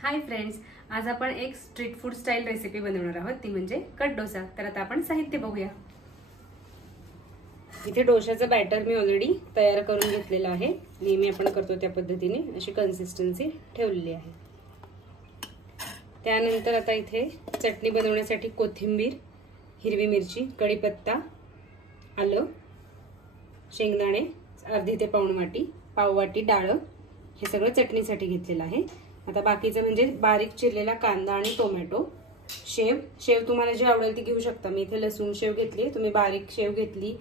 Hi friends, आज आपण एक स्ट्रीट फूड स्टाईल रेसिपी बनवणार आहोत, ती म्हणजे कट डोसा। तर आता आपण साहित्य बघूया। इथे डोशाचं बॅटर मी ऑलरेडी तयार करून घेतलेलं आहे। नेहमी आपण करतो त्या पद्धतीने अशी कन्सिस्टन्सी ठेवलेली आहे। त्यानंतर आता इथे चटणी बनवण्यासाठी कोथिंबीर, हिरवी मिरची, कढीपत्ता, आलं, शेंगदाणे अर्धी ते पाऊण वाटी, पाव वाटी डाळ हे सगळं चटणीसाठी घेतलेलं आहे। आता बाकीचं म्हणजे बारीक चिरलेला कांदा आणि टोमॅटो, शेव तुम्हाला जे आवडेल ती घेऊ शकता। मी इथे लसूण शेव घेतली, तुम्ही बारीक शेव घेतली,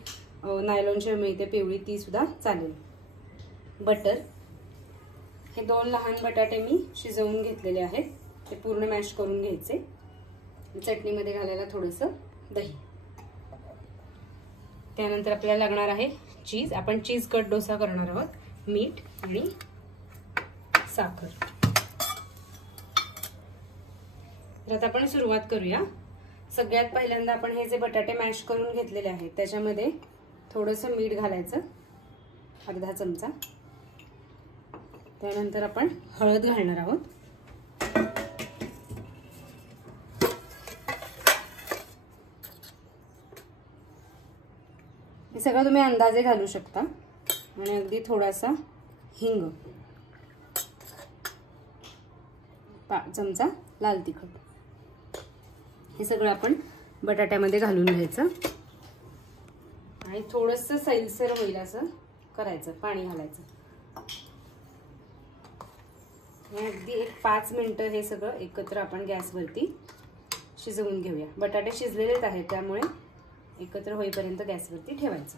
नायलॉन शेव मिळते पिवळी ती सुद्धा चालेल। बटर, हे 2 लहान बटाटे मी शिजवून घेतलेले आहेत, ते पूर्ण मॅश करून घ्यायचे। चटणीमध्ये घालायला थोडंसं दही। त्यानंतर आपल्याला लागणार आहे चीज। आपण चीज कट डोसा करणार आहोत। मीठ आणि साखर। तर आता आपण सुरुवात करूया। सगळ्यात पहिल्यांदा आपण हे जे बटाटे मॅश करून घेतलेले आहेत त्याच्यामध्ये थोडंसं मीठ घालायचं, अर्धा चमचा। त्यानंतर आपण हळद घालणार आहोत। हे सगळं तुम्ही अंदाजे घालू शकता। आणि अगदी थोडासा हिंग, 5 चमचा लाल तिखट, हे सगळं आपण बटाट्यामध्ये घालून घ्यायचं आणि थोडंसं सैलसर होईल असं करायचं, पाणी घालायचं। अगदी एक 5 मिनिटं हे सगळं एकत्र आपण गॅसवरती शिजवून घेऊया। बटाटे शिजलेलेच आहेत त्यामुळे एकत्र होईपर्यंत गॅसवरती ठेवायचं।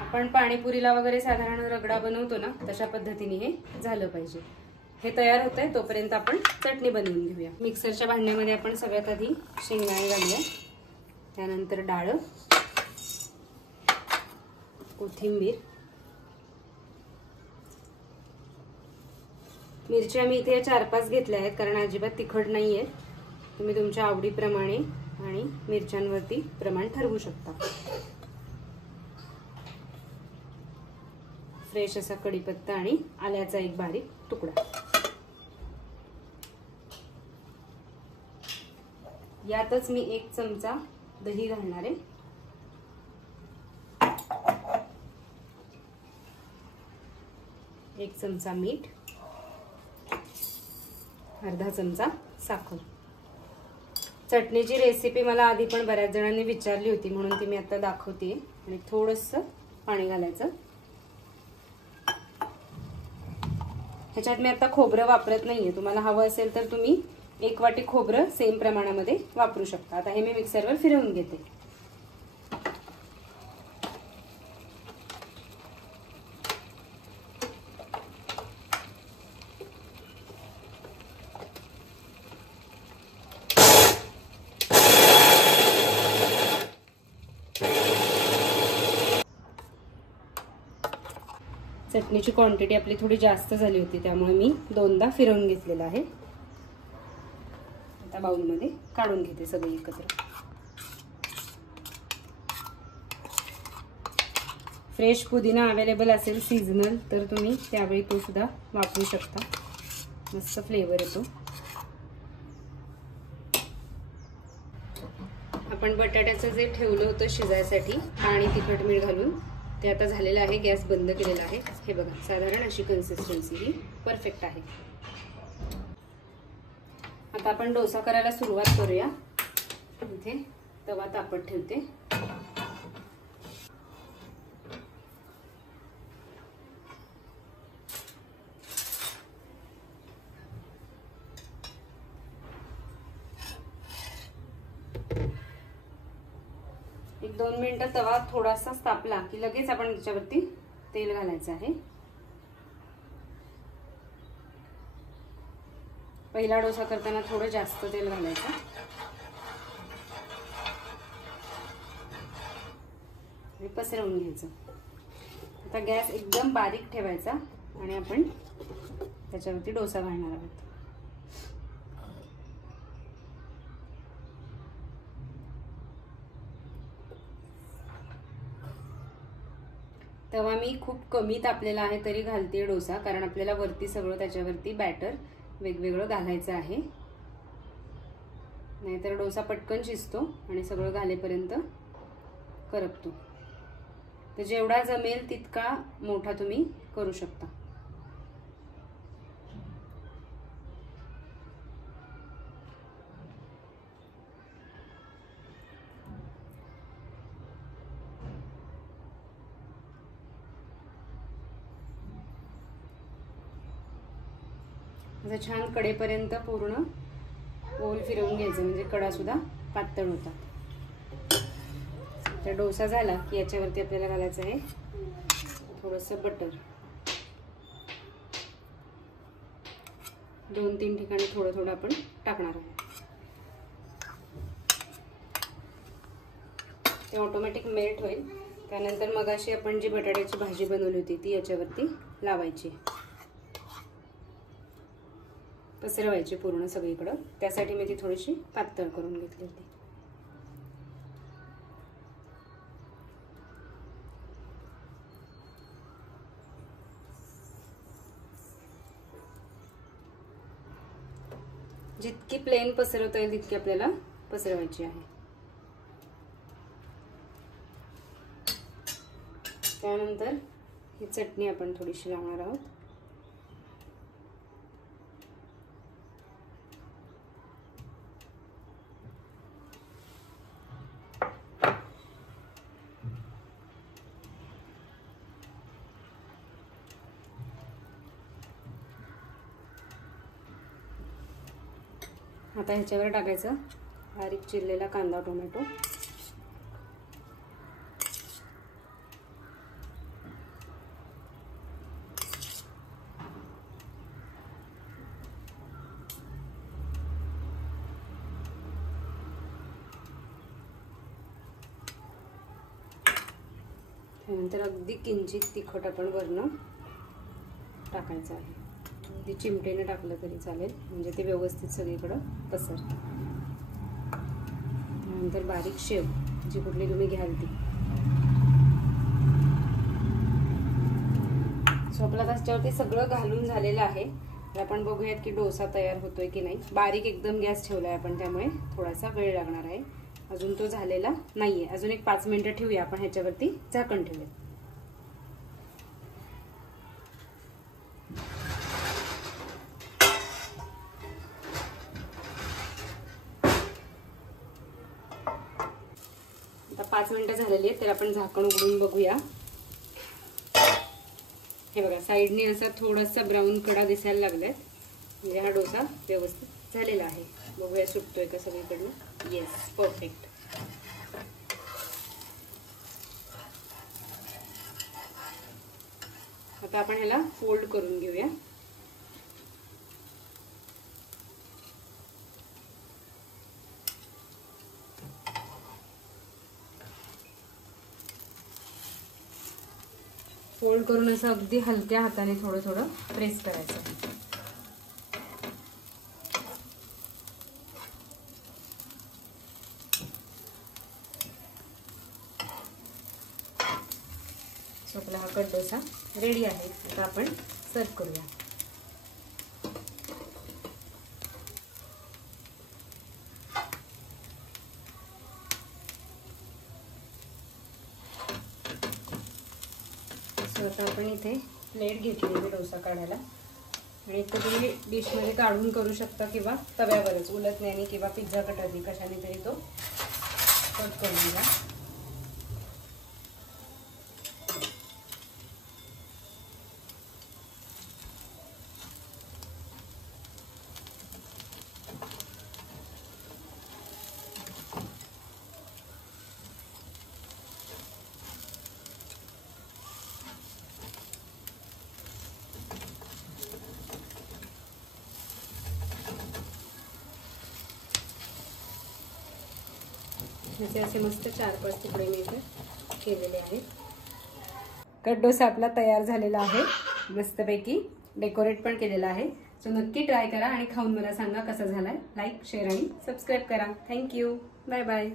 आपण पाणीपुरीला वगैरे साधारण रगडा बनवतो ना, तशा पद्धतीने हे झालं पाहिजे। हे तयार होतंय तोपर्यंत आपण चटणी बनवून घेऊया। मिक्सरच्या भांड्यामध्ये आपण सगळ्यात आधी शेंगदाणे घालूया, त्यानंतर डाळ, कोथिंबीर, मिरच्या मी इथे 4-5 घेतल्या आहेत कारण अजिबात तिखट नाहीये। तुम्ही तुमच्या आवडीप्रमाणे आणि मिरच्यांवरती प्रमाण ठरवू शकता। फ्रेश असा कढीपत्ता आणि आल्याचा एक बारीक तुकडा। यातच मी 1 चमचा दही घालणार आहे। एक चमचा मीठ, अर्धा चमचा साखर। चटणीची रेसिपी मला आधी पण बऱ्याच जणांनी विचारली होती म्हणून ती मी आता दाखवते। आणि थोडंसं पाणी घालायचं। ह्याच्यात मी आता खोबरं वापरत नाहीये, तुम्हाला हवं असेल तर तुम्ही 1 वाटी खोबरं सेम प्रमाणामध्ये वापरू शकता। आता हे मी मिक्सरवर फिरवून घेते। चटणीची क्वांटिटी आपली थोडी जास्त झाली होती त्यामुळे मी 2दा फिरवून घेतलेला आहे। आता बाउलमध्ये काढून घेते सगळे एकत्र। फ्रेश पुदिना अवेलेबल असेल सीजनल तर तुम्ही त्यावेळी तो सुद्धा वापरू शकता, मस्त फ्लेवर येतो। आपण बटाट्याचं जे ठेवलं होतं शिजायसाठी पाणी तिखट मीठ घालून ते आता झालेलं आहे। गॅस बंद केलेला आहे। हे बघा, साधारण अशी कन्सिस्टन्सी ही परफेक्ट आहे। आता आपण डोसा करायला सुरुवात करूया। इथे तवा तापत ठेवते। एक 2 मिनिटं तवा थोडासा तापला की लगेच आपण त्याच्यावरती तेल घालायचं आहे। पहिला डोसा करताना थोडं जास्त तेल घालायचं। आणि पसरवून घ्यायचं। आता गॅस एकदम बारीक ठेवायचा आणि आपण त्याच्यावरती डोसा घालणार आहोत। तवा मी खूप कमी तापलेला आहे तरी घालते डोसा, कारण आपल्याला वरती सगळं त्याच्यावरती बॅटर वेगवेगळं घालायचं आहे, नाहीतर डोसा पटकन शिजतो आणि सगळं घालेपर्यंत करपतो. तर जेवढा जमेल तितका मोठा तुम्ही करू शकता. असं छान कडेपर्यंत पूर्ण गोल फिरवून घ्यायचं, म्हणजे कडा सुद्धा पातळ होतात. तर डोसा झाला की याच्यावरती आपल्याला घालायचं आहे थोडंसं बटर. 2-3 ठिकाणी थोडं थोडं आपण टाकणार आहोत. ते ऑटोमॅटिक मेल्ट होईल. त्यानंतर मगाशी आपण जी बटाट्याची भाजी बनवली होती ती याच्यावरती लावायची, पसरवायची पूर्ण सगळीकडं. त्यासाठी मी ती थोडीशी पातळ करून घेतली होती. जितकी प्लेन पसरवता येईल तितकी आपल्याला पसरवायची आहे. त्यानंतर ही चटणी आपण थोडीशी लावणार आहोत. आता ह्याच्यावर टाकायचं बारीक चिरलेला कांदा, टोमॅटो. त्यानंतर अगदी किंचित तिखट आपण वरनं टाकायचं आहे. अगदी चिमटेने टाकलं तरी चालेल, म्हणजे ते व्यवस्थित सगळीकडं पसरतं. त्यानंतर बारीक शेव जी कुठली तुम्ही घ्याल ती. सो आपला त्याच्यावरती सगळं घालून झालेलं आहे. तर आपण बघूयात की डोसा तयार होतोय की नाही. बारीक एकदम गॅस ठेवलाय आपण, त्यामुळे थोडासा वेळ लागणार आहे. अजून तो झालेला नाहीये. अजून एक 5 मिनिटं ठेवूया आपण ह्याच्यावरती, झाकण ठेवूया. आता 5 मिनिटं झालेली आहेत, तर आपण झाकण उघडून बघूया. हे बघा, साईडने असा थोडासा ब्राऊन कडा दिसायला लागलाय, म्हणजे हा डोसा व्यवस्थित झालेला आहे. बघूया सुटतोय का सगळीकडनं. Yes, perfect. आता आपण ह्याला फोल्ड करून घेऊया. फोल्ड करून असं अगदी हलक्या हाताने थोडं थोडं प्रेस करायचं. सो आपला हा कट डोसा रेडी आहे. आता आपण सर्व करूया. सो आता आपण इथे प्लेट घेतली डोसा काढायला, आणि तो तुम्ही डिशमध्ये काढून करू शकता किंवा तव्यावरच उलटण्याने किंवा पिझ्झा कटरने कशाने तरी तो कट करून घ्या. ह्याचे असे मस्त 4-5 तुकडे मी इथे केलेले आहेत. कट डोसा आपला तयार झालेला आहे. मस्तपैकी डेकोरेट पण केलेला आहे. सो नक्की ट्राय करा आणि खाऊन मला सांगा कसा झालाय. लाईक, शेअर आणि सबस्क्राईब करा. थँक्यू. Bye bye.